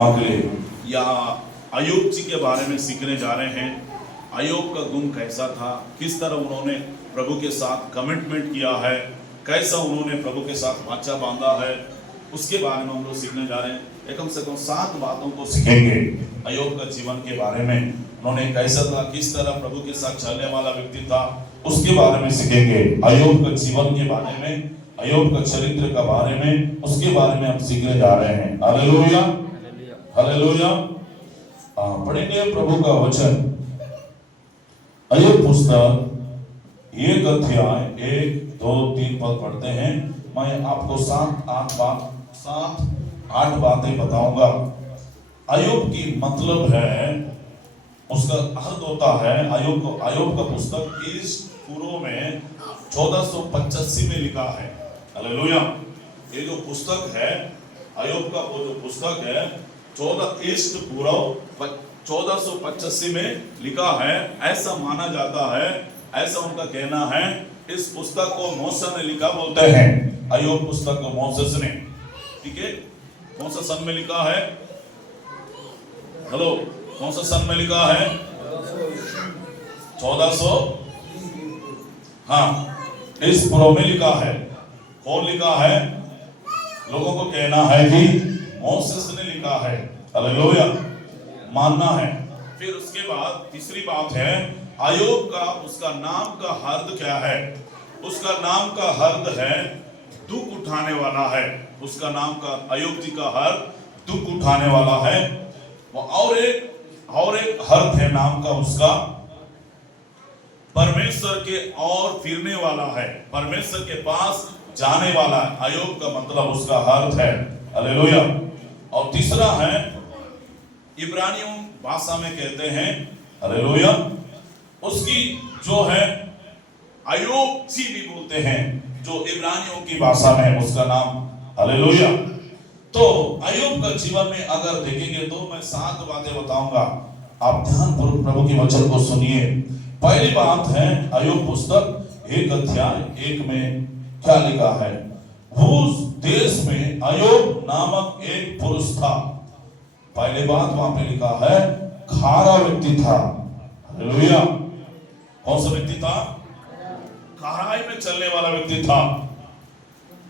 या अय्यूब जी के बारे में सीखने जा रहे हैं। अय्यूब का गुण कैसा था, किस तरह उन्होंने प्रभु के साथ कमिटमेंट किया है, कैसा उन्होंने प्रभु के साथ वाचा बांधा है, उसके बारे में हम लोग सीखने जा रहे हैं। कम से कम 7 बातों को सीखेंगे अय्यूब का जीवन के बारे में। उन्होंने कैसा था, किस तरह प्रभु के साथ चलने वाला व्यक्ति था, उसके बारे में सीखेंगे। अय्यूब का जीवन के बारे में, अय्यूब का चरित्र का बारे में, उसके बारे में हम सीखने जा रहे हैं। Hallelujah, hallelujah. पढ़ेंगे प्रभु का वचन। अय्यूब पुस्तक 1 अध्याय 1, 2, 3 पद पढ़ते हैं। मैं आपको 7-8 बातें बताऊंगा। अय्यूब की मतलब है, उसका अर्थ होता है, अय्यूब का पुस्तक ईस्ट पूर्व में 1485 में लिखा है। हालेलुया। ये जो पुस्तक है, अय्यूब का वो जो पुस्तक है 14 पूर्व 1485 में लिखा है, ऐसा माना जाता है, ऐसा उनका कहना है। इस पुस्तक को मोसेस ने लिखा बोलते हैं। अय्यूब पुस्तक को मोसेस ने, ठीक है, कौन सा सन में लिखा है? हेलो, कौन सा सन में लिखा है? 1400, हाँ, इस पूर्व में लिखा है। कौन लिखा है? लोगों को कहना है कि मोसेस ने लिखा है। हालेलुया, मानना है। फिर उसके बाद तीसरी बात है, अय्यूब का उसका नाम का अर्थ क्या है? उसका नाम का अर्थ है दुख उठाने वाला है। उसका नाम का, अय्यूब जी का अर्थ दुख उठाने वाला है। और एक अर्थ है नाम का उसका, परमेश्वर के और फिरने वाला है, परमेश्वर के पास जाने वाला है। अय्यूब का मतलब उसका अर्थ है। हालेलुया। और तीसरा है, इब्रानियों भाषा में कहते हैं, हालेलुया, उसकी जो है अय्यूब जी भी बोलते हैं, जो इब्रानियों की भाषा में उसका नाम। हालेलुया। तो अय्यूब का जीवन में अगर देखेंगे तो मैं 7 बातें बताऊंगा। आप ध्यानपूर्वक प्रभु के वचन को सुनिए। पहली बात है, अय्यूब पुस्तक 1 अध्याय 1 में क्या लिखा है? उस देश में अय्यूब नामक एक पुरुष था। पहली बात वहां पे लिखा है, खारा व्यक्ति था। हालेलुया। कौन सा व्यक्ति था? खाराई में चलने वाला व्यक्ति था।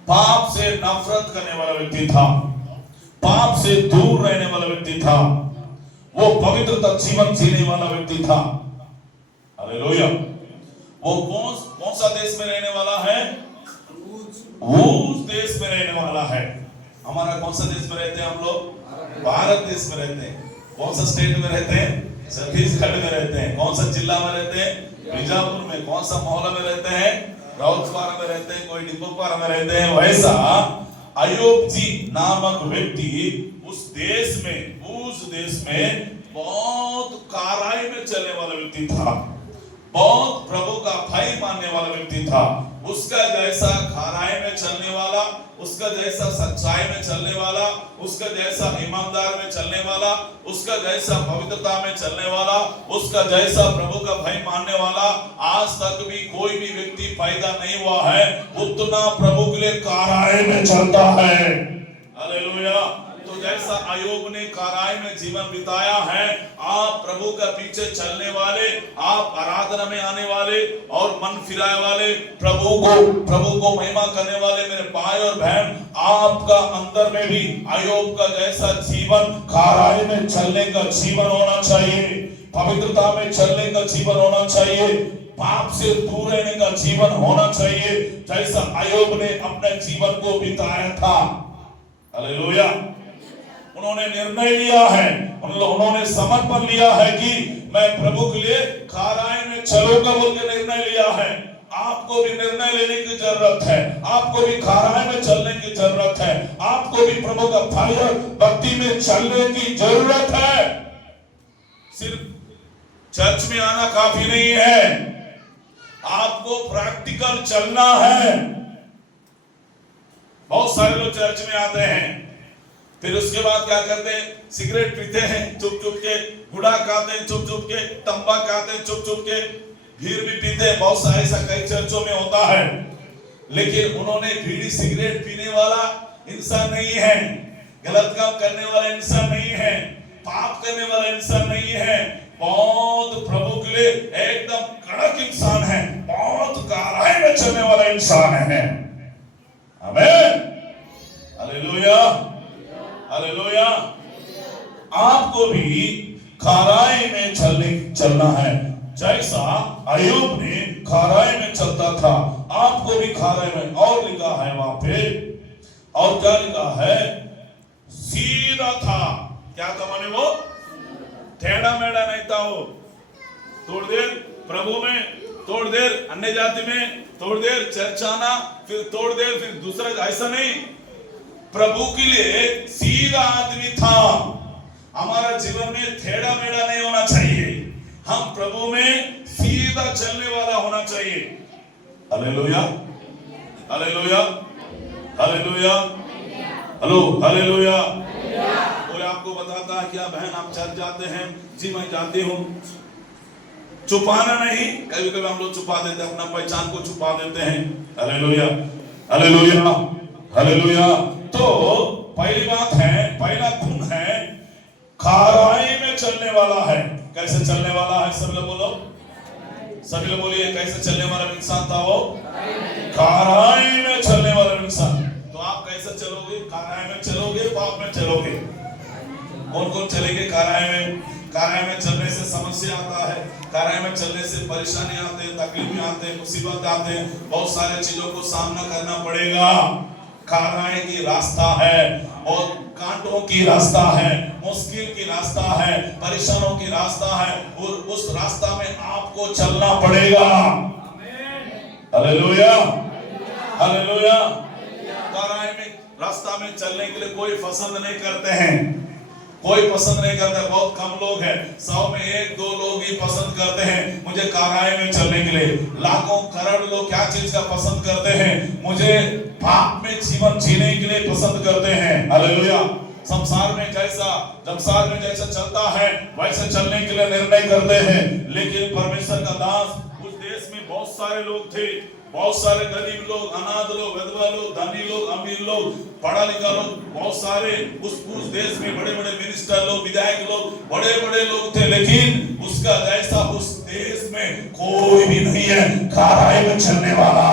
पाप से नफरत करने वाला व्यक्ति था। पाप से दूर रहने वाला व्यक्ति था। वो पवित्रता जीवन जीने वाला व्यक्ति था। हालेलुया। वो कौन सा देश में रहने वाला है? उस देश में रहने वाला है। हमारा कौन सा देश में रहते हैं हम लोग? भारत देश में रहते हैं। कौन सा स्टेट में रहते हैं? छत्तीसगढ़ में रहते हैं। कौन सा जिला में रहते हैं? बीजापुर में। कौन सा मोहल्ला में रहते हैं? राउतवाड़ा में रहते हैं, कोई डिब्बूपारा में रहते हैं। वैसा अय्यूब जी नामक व्यक्ति उस देश में बहुत काराई में चलने वाला व्यक्ति था। बहुत प्रभु का भय मानने वाला व्यक्ति था। उसका जैसा खाराई में चलने वाला, उसका जैसा सच्चाई में चलने वाला, उसका जैसा ईमानदार में चलने वाला, उसका जैसा पवित्रता में चलने वाला, उसका जैसा प्रभु का भय मानने वाला आज तक भी कोई भी व्यक्ति पैदा नहीं हुआ है। उतना प्रभु के लिए काराई में चलता है। हालेलुया। तो जैसा अय्यूब ने काराई में जीवन बिताया है, आप प्रभु का पीछे चलने वाले, आप आराधना में आने वाले और मन फिराए वाले, प्रभु को महिमा करने वाले मेरे भाई और बहन, आपका अंदर में भी अय्यूब का जैसा जीवन, काराई में चलने का जीवन होना चाहिए, पवित्रता में चलने का जीवन होना चाहिए, पाप से दूर रहने का जीवन होना चाहिए, जैसा अय्यूब ने अपने जीवन को बिताया था। हालेलुया। उन्होंने निर्णय लिया है, उन्होंने समर्पण लिया है कि मैं प्रभु के लिए खाराई में चलूंगा बोल के निर्णय लिया है। आपको भी निर्णय लेने की जरूरत है। आपको भी खाराई में चलने की जरूरत है। आपको भी प्रभु का भय और भक्ति में चलने की जरूरत है। सिर्फ चर्च में आना काफी नहीं है, आपको प्रैक्टिकल चलना है। बहुत सारे लोग चर्च में आते हैं, फिर उसके बाद क्या करते हैं? सिगरेट पीते हैं चुप चुप के, गुड़ा खाते हैं चुप चुप के, तंबाकू खाते हैं चुप चुप के, बीयर भी पीते हैं। बहुत सारे ऐसा कई चर्चों में होता है, लेकिन उन्होंने बीड़ी सिगरेट पीने वाला इंसान नहीं है, गलत काम करने वाला इंसान नहीं है। करने वाला इंसान नहीं है, बहुत प्रभु के लिए एकदम कड़क इंसान है, बहुत गहराई में चलने वाला इंसान है। आमीन, हालेलुया, हालेलुया। आपको भी खराई में चलना है, जैसा अय्यूब ने खराई में चलता था, आपको भी खराई में। और लिखा है वहां पे, और क्या लिखा है, सीधा था। क्या था माने वो? टेढ़ा मेढ़ा नहीं था वो। थोड़ी देर प्रभु में, थोड़ी देर अन्य जाति में, थोड़ी देर चर्च आना, फिर थोड़ी देर फिर दूसरा, ऐसा नहीं। प्रभु के लिए सीधा आदमी था। हमारा जीवन में टेढ़ा मेढ़ा नहीं होना चाहिए, हम प्रभु में सीधा चलने वाला होना चाहिए। Hallelujah, hallelujah, hallelujah, hello, hallelujah. कोई आपको बताता है क्या बहन आप चर्च जाते हैं? जी मैं जाती हूँ। छुपाना नहीं, कभी कभी हम लोग छुपा देते हैं, अपना पहचान को छुपा देते हैं। Hallelujah, hallelujah, hallelujah. तो पहली बात है, पहला गुण है खराई में चलने वाला है। कैसे चलने वाला है? सब लोग बोलो, सभी लोग बोलिए, कैसे चलने वाला इंसान था वो? खराई में चलने वाला इंसान। तो आप कैसे चलोगे? खराई में चलोगे, पाप में चलोगे? कौन कौन चलेंगे खराई में? खराई में चलने से समस्या आता है, खराई में चलने से परेशानी आते हैं, तकलीफ आते हैं, मुसीबत आते हैं, बहुत सारे चीजों को सामना करना पड़ेगा। खराई की रास्ता है और कांटों की रास्ता है, मुश्किल की रास्ता है, परेशानियों की रास्ता है, और उस रास्ता में आपको चलना पड़ेगा। Hallelujah, hallelujah. खराई में रास्ता में चलने के लिए कोई पसंद नहीं करते हैं, कोई पसंद नहीं करता, बहुत कम लोग हैं, 100 में 1-2 लोग ही पसंद करते हैं मुझे खराई में चलने के लिए। लाखों करोड़ लोग क्या चीज का पसंद करते हैं? मुझे पाप में जीवन जीने के लिए पसंद करते हैं। हालेलुया। संसार में जैसा चलता है वैसे चलने के लिए निर्णय करते हैं, लेकिन परमेश्वर का दास, उस देश में बहुत सारे लोग थे, बहुत सारे गरीब लोग, अनाथ लोग, विधवा लोग, धनी लोग, अमीर लोग, पढ़ा लिखा लोग, बहुत सारे उस देश में बड़े बड़े मिनिस्टर लोग, विधायक लोग, बड़े बड़े लोग थे, लेकिन उसका जैसा उस देश में कोई भी नहीं है खराई में चलने वाला।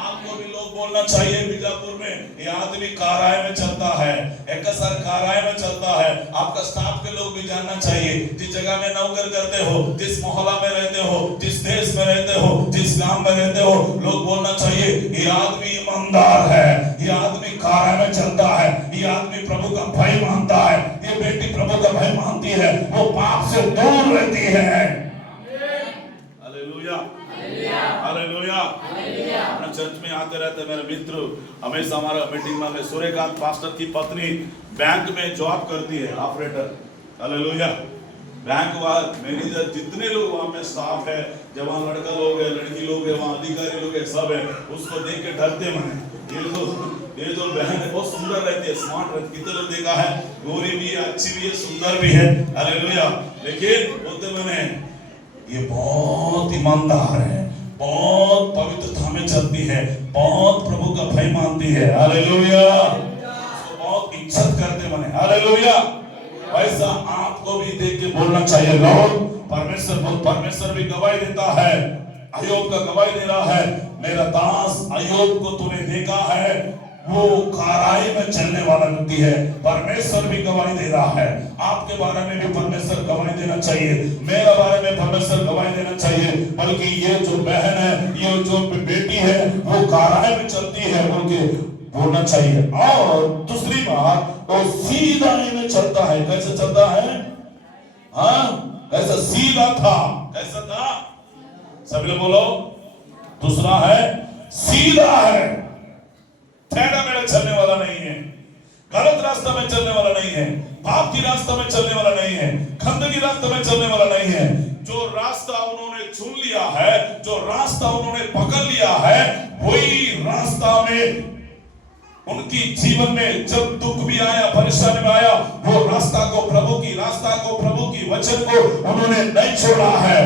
आपको भी लोग बोलना चाहिए बीजापुर में ये आदमी खराई में चलता है, एक सर खराई में चलता है। आपका स्टाफ के लोग भी जानना चाहिए, जिस जगह में नौकर करते हो, जिस मोहल्ला में रहते हो, जिस देश में रहते हो, जिस गांव में रहते हो, लोग बोलना चाहिए ये आदमी ईमानदार है, ये आदमी खराई में चलता है, ये आदमी प्रभु का भय मानता है, ये बेटी प्रभु का भय मानती है, वो पाप से दूर रहती है। Hallelujah, hallelujah. अपने चर्च में आते रहते मेरे मित्र, हमेशा हमारा मीटिंग में, सूर्यकांत पास्टर की पत्नी बैंक में जॉब करती है, ऑपरेटर। हालेलुया। बैंक मैनेजर, जितने लोग वहां में स्टाफ है, जवान लड़का लोग है, लड़की लोग है, वहां अधिकारी लोग है, सब है, उसको देख के डरते मैंने। ये जो बहन है बहुत सुंदर रहती है, स्मार्ट रहती है, कितने लोग देखा है, गोरी भी है, अच्छी भी है, सुंदर भी है। हालेलुया। लेकिन बोलते मैंने ये बहुत ईमानदार है, बहुत पवित्रता में चलती है, बहुत प्रभु का भय मानती है। हालेलुया। उसको बहुत इज्जत करते मैंने। हालेलुया। वैसा आपको भी देख के बोलना चाहिए, लॉर्ड परमेश्वर भी गवाही देता है, अय्यूब का गवाही दे रहा है, मेरा दास अय्यूब को तूने देखा है, वो खराई में चलने वाला व्यक्ति है। परमेश्वर भी गवाही दे रहा है, आपके बारे में भी परमेश्वर गवाही देना चाहिए, मेरे बारे में परमेश्वर गवाही देना चाहिए। बल्कि ये जो बहन है, ये जो बेटी है, वो खराई में चलती है, उनके बोलना चाहिए। और दूसरी बात, वो सीधा में चलता है। कैसे चलता है? हाँ, ऐसा सीधा था। कैसा था? सभी लोग बोलो। दूसरा है सीधा है, टेढ़ा मेढ़ा चलने वाला नहीं है, गलत रास्ता में चलने वाला नहीं है, पाप की रास्ता में चलने वाला नहीं है, गंदगी रास्ता में चलने वाला नहीं है। जो रास्ता उन्होंने चुन लिया है, जो रास्ता उन्होंने पकड़ लिया है, वही रास्ता में उनकी जीवन में जब दुख भी आया, परेशानी में आया, वो रास्ता को, प्रभु की वचन को उन्होंने नहीं छोड़ा है,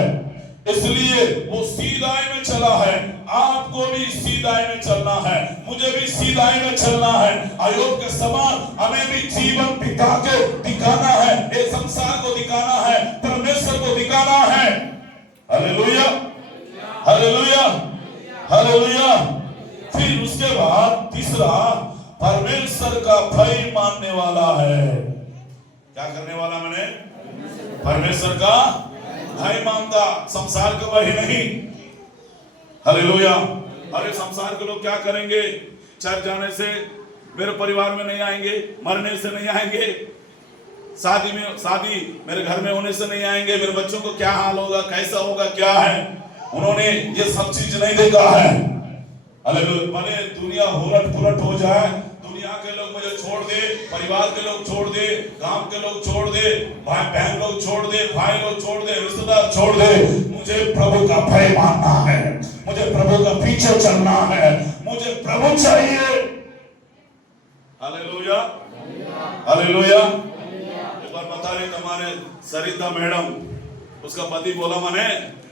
इसलिए वो सीधाई में चला है। आपको भी सीधाई में चलना है, मुझे भी सीधाई में चलना है। अय्यूब के समान हमें भी जीवन बिता के दिखाना है। ये संसार हालेलुया, हालेलुया, हालेलुया। फिर उसके बाद तीसरा, परमेश्वर का भय मानने वाला है। क्या करने वाला? मैंने परमेश्वर का भय मानता, संसार का भय नहीं। हालेलुया। अरे संसार के लोग क्या करेंगे? चर्च जाने से मेरे परिवार में नहीं आएंगे, मरने से नहीं आएंगे, शादी मेरे घर में होने से नहीं आएंगे, मेरे बच्चों को क्या हाल होगा, कैसा होगा, क्या है। उन्होंने ये सब चीज नहीं देखा है। हालेलुया। भले दुनिया उलट पुलट हो जाए, दुनिया के लोग मुझे छोड़ दे, परिवार के लोग छोड़ दे, गांव के लोग छोड़ दे, भाई बहन लोग छोड़ दे, भाई लोग छोड़ दे, रिश्तेदार छोड़ दे, मुझे प्रभु का भय मानना है, मुझे प्रभु का पीछे चलना है, मुझे प्रभु चाहिए। Hallelujah, hallelujah. एक बार बता रहे हमारे सरिता मैडम, उसका पति बोला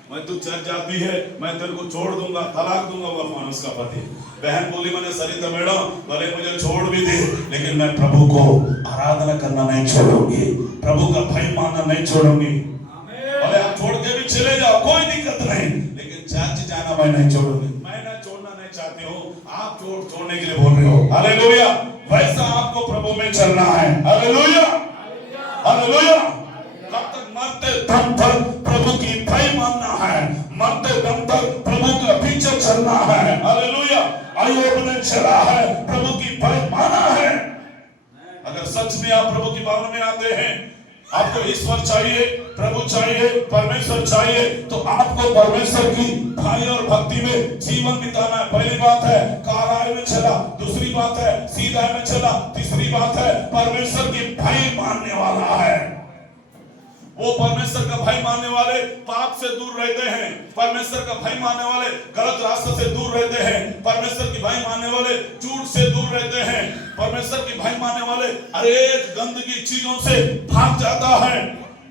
मैं तू चर्च जाती है, मैं तेरे को छोड़ दूंगा, तलाक दूंगा। उसका पति, बहन बोली मैंने सरिता मैडम भले मुझे छोड़ भी दे, लेकिन मैं प्रभु को आराधना करना नहीं छोड़ूंगी, प्रभु का भय मानना नहीं छोड़ूंगी। भले आप छोड़ के भी चले जाओ, कोई दिक्कत नहीं, लेकिन चर्च जाना मैं नहीं छोड़ूंगी। मैं ना छोड़ना नहीं चाहती हूँ, आप छोड़ने के लिए बोल रहे हो। हालेलुया। वैसा आपको प्रभु में चलना है। Hallelujah, hallelujah. कब तक? मरते दम तक प्रभु की भय मानना है, मरते दम तक प्रभु के पीछे चलना है। हालेलुया। अय्यूब ने चला है, प्रभु की भय माना है। अगर सच में आप प्रभु की बात में आते हैं, आपको ईश्वर चाहिए, प्रभु चाहिए, परमेश्वर चाहिए, तो आपको परमेश्वर की भय और भक्ति में जीवन बिताना है। पहली बात है काराय में चला, दूसरी बात है सीधा में चला, तीसरी बात है परमेश्वर की भय मानने वाला है। वो परमेश्वर का भय मानने वाले पाप से दूर रहते हैं, परमेश्वर का भय मानने वाले गलत रास्ते से दूर रहते हैं, परमेश्वर की भय मानने वाले झूठ से दूर रहते हैं, परमेश्वर की भय मानने वाले अनेक गंदगी चीजों से भाग जाता है।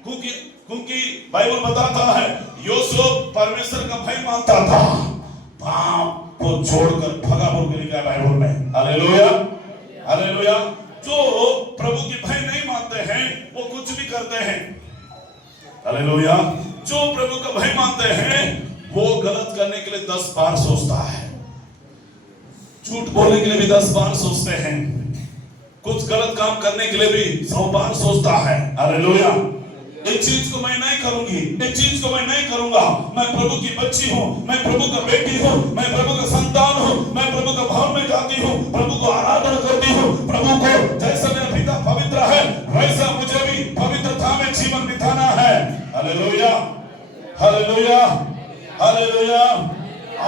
क्योंकि बाइबल बताता है यूसुफ परमेश्वर का भय मानता था, पाप को छोड़कर भगा बोल के लिखा है बाइबल में। Hallelujah, hallelujah. जो प्रभु की भय नहीं मानते हैं वो कुछ भी करते हैं। हालेलुया। जो प्रभु का भय मानते हैं वो गलत करने के लिए 10 बार सोचता है, झूठ बोलने के लिए भी 10 बार सोचते हैं, कुछ गलत काम करने के लिए भी 100 बार सोचता है। हालेलुया। एक चीज को मैं नहीं करूंगी, एक चीज को मैं नहीं करूंगा, मैं प्रभु की बच्ची हूँ, मैं प्रभु का बेटी हूँ, मैं प्रभु का संतान हूँ, मैं प्रभु का भवन में जाती हूँ, प्रभु को आराधना करती हूँ, प्रभु को जैसा मेरा पिता पवित्र है वैसा मुझे भी पवित्रता में जीवन बिताना है। Hallelujah, hallelujah, hallelujah.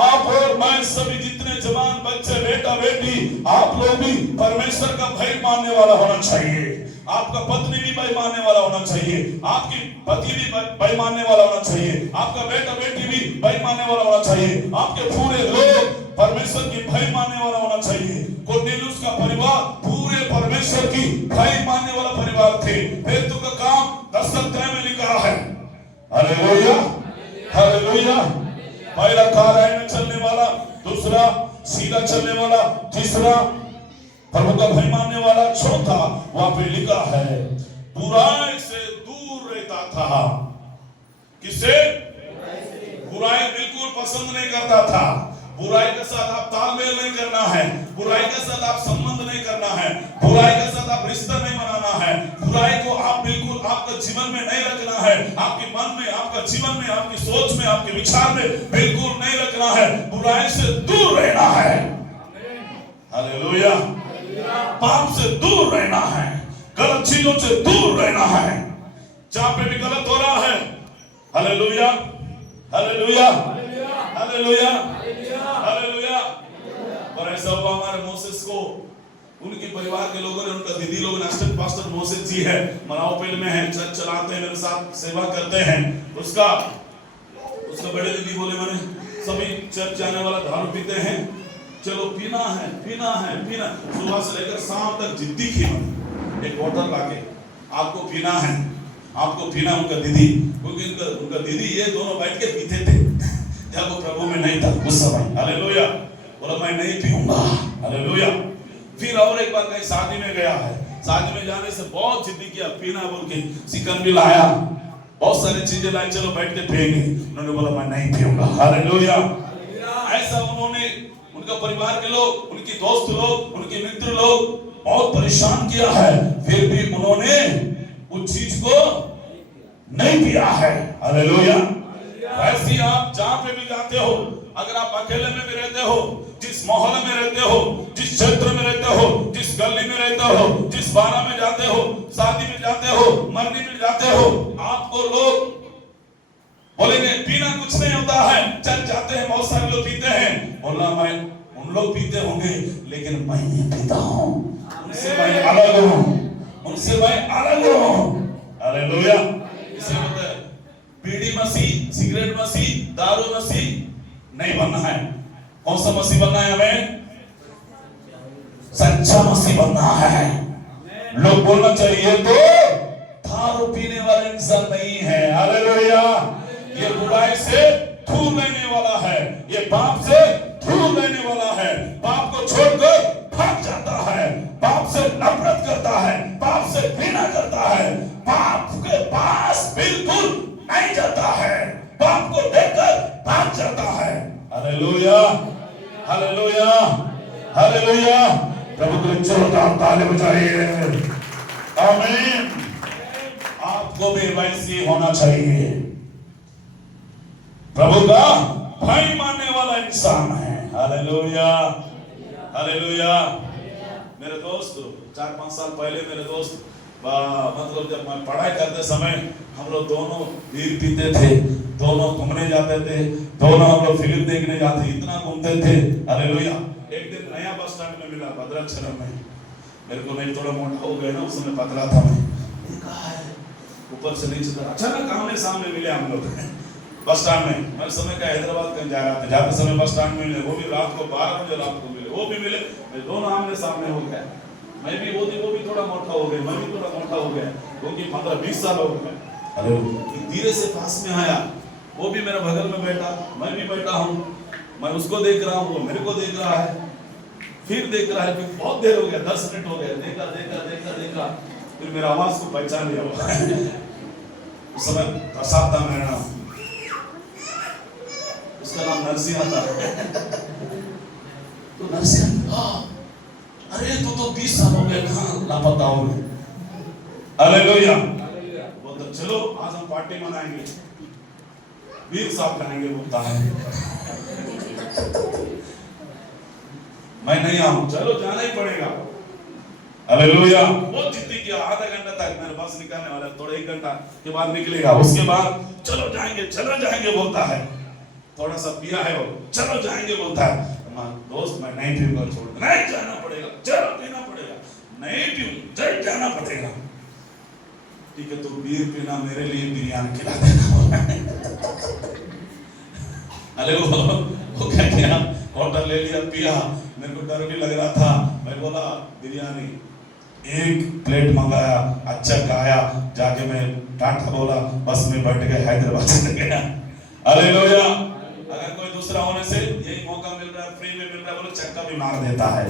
आप और मैं सभी जितने जवान बच्चे, बेटा बेटी, आप लोग भी परमेश्वर का भय मानने वाला होना चाहिए। आपका पत्नी भी भय मानने वाला होना चाहिए, आपकी पति भी भय मानने वाला होना चाहिए, आपका बेटा बेटी भी भय मानने वाला होना चाहिए, आपके पूरे लोग परमेश्वर की भय मानने वाला होना चाहिए। कोर्नेलियुस का परिवार पूरे परमेश्वर की भय मानने वाला परिवार थे। पेतरू का काम 10 अध्याय में लिखा है। Hallelujah, hallelujah. पहला काराय में चलने वाला, दूसरा सीधा चलने वाला, तीसरा प्रभु का भय मानने वाला, चौथा वहां पे लिखा है बुराई से दूर रहता था। किससे? बुराई बिल्कुल पसंद नहीं करता था। बुराई के साथ आप तालमेल नहीं करना है, बुराई के साथ आप संबंध नहीं करना है, बुराई के साथ आप रिश्ता नहीं बनाना है, बुराई को आप बिल्कुल आपके जीवन में नहीं रखना है, आपके मन में, आपका जीवन में, आपकी सोच में, आपके विचार में बिल्कुल नहीं रखना है, बुराई से दूर रहना है। हालेलुया। पाप से दूर रहना है, गलत चीजों से दूर रहना है, जहां पे भी गलत हो रहा है। Hallelujah, hallelujah, hallelujah, hallelujah. और ऐसा हुआ हमारे मोसेस को, उनके परिवार के लोगों ने, उनका दीदी लोग असिस्टेंट पास्टर मोसेस जी है, मनाओपेल में है, चर्च चलाते हैं, मेरे साथ सेवा करते हैं। उसका बड़े दीदी बोले मैंने सभी चर्च जाने वाला दारू पीते हैं, चलो पीना है, पीना है, पीना। सुबह से लेकर शाम तक जिद्दी की एक बोतल लाके आपको पीना है, आपको पीना। उनका दीदी, क्योंकि उनका दीदी ये दोनों बैठ के पीते थे जब वो प्रभु में नहीं था उस समय। हालेलुया। बोला मैं नहीं पीऊंगा। हालेलुया। फिर और एक बार कहीं शादी में गया है, शादी में जाने से बहुत जिद्दी किया, पीना बोल के चिकन भी लाया, बहुत सारी चीजें लाई, चलो बैठ के पिएंगे। उन्होंने बोला मैं नहीं पीऊंगा। हालेलुया। ऐसा उन्होंने, उनका परिवार के लोग, उनकी दोस्त लोग, उनके मित्र लोग बहुत परेशान किया है, फिर भी उन्होंने उस चीज को नहीं पिया है। हालेलुया। ऐसे ही आप जहां पे भी जाते हो, अगर आप अकेले में भी रहते हो, जिस मोहल्ले में रहते हो, जिस क्षेत्र में रहते हो, जिस गली में रहते हो, जिस बारा में जाते हो, शादी में जाते हो, मरने में जाते हो, आपको लोग बोलेंगे पीना कुछ नहीं होता है, चल जाते हैं, बहुत सारे लोग पीते हैं। बोला मैं, उन लोग पीते होंगे लेकिन मैं नहीं पीता हूं, उनसे मैं अलग हूं, उनसे मैं अलग हूं। हालेलुया। इसलिए बोलते हैं बीड़ी मसीह, सिगरेट मसीह, दारू मसीह नहीं बनना है। कौन सा मसीह बनना है हमें? सच्चा मसीह बनना है। लोग बोलना चाहिए तो दारू पीने वाला इंसान नहीं है। हालेलुया। ये बुराई से दूर रहने वाला है, ये पाप से दूर रहने वाला है, पाप को छोड़कर भाग जाता है, पाप से नफरत करता है, पाप से घृणा करता है, पाप के पास बिल्कुल नहीं जाता है, पाप को देखकर भाग जाता है। Hallelujah, hallelujah, hallelujah. प्रभु के जोरदार ताली बजाइए। आमीन। आपको भी वैसे होना चाहिए। प्रभु का भय मानने वाला इंसान है। Hallelujah, hallelujah. मेरे दोस्त 4-5 साल पहले मेरे दोस्त मतलब जब मैं पढ़ाई करते समय हम लोग दोनों बीर पीते थे, दोनों घूमने जाते थे, दोनों हम लोग फिल्म देखने जाते, इतना घूमते थे। हालेलुया। एक दिन नया बस स्टैंड में मिला भद्राचलम में। मेरे को नहीं, थोड़ा मोटा हो गया ना, उस समय पतला था मैं। ऊपर से नीचे तक अचानक आमने सामने मिले हम लोग बस स्टैंड में। मैं समय का हैदराबाद कहीं जा रहा था, जाते समय बस स्टैंड में मिले, वो भी रात को 12 बजे रात को मिले, वो भी मिले, दोनों आमने सामने हो गए। मैं भी, वो भी थोड़ा मोटा हो गया, मैं भी थोड़ा मोटा हो गया, क्योंकि 15-20 साल हो गए। अरे धीरे से पास में आया, वो भी मेरे बगल में बैठा, मैं भी बैठा हूँ, मैं उसको देख रहा हूँ, वो मेरे को देख रहा है, फिर देख रहा है, फिर बहुत देर हो गया, 10 मिनट हो गए, देखा देखा देखा देखा, फिर मेरा आवाज को पहचान लिया वो। उस समय प्रसाद था मेरा नाम, उसका नाम नरसिंह था। तो नरसिंह, अरे तो 20 साल हो गए, कहाँ लापता हो गए। हालेलुया। बोलता चलो आज हम पार्टी मनाएंगे, वीर साहब करेंगे। बोलता है मैं नहीं आऊं, चलो जाना ही पड़ेगा। हालेलुया। बहुत जिद्दी किया, आधा घंटा तक, मेरे बस निकलने वाला है, थोड़ा 1 घंटा के बाद निकलेगा, उसके बाद चलो जाएंगे बोलता है। थोड़ा सा पिया है वो, चलो जाएंगे बोलता है। दोस्त मैं नहीं पीऊंगा, छोड़, नहीं जाना पड़ेगा, चलो पीना पड़ेगा, नहीं पीऊंगा, जाना पड़ेगा। ठीक है तो बीर पीना, मेरे लिए बिरयानी खिला देना। अरे वो क्या किया, ऑर्डर ले लिया, पिया, मेरे को डर भी लग रहा था, मैं बोला बिरयानी 1 प्लेट मंगाया, अच्छा खाया, जाके मैं टाटा बोला, बस में बैठ के हैदराबाद चले गया। हालेलुया। अगर कोई दूसरा होने से यही मौका मिल रहा है, फ्री में मिल रहा है, बोले चक्का भी मार देता है।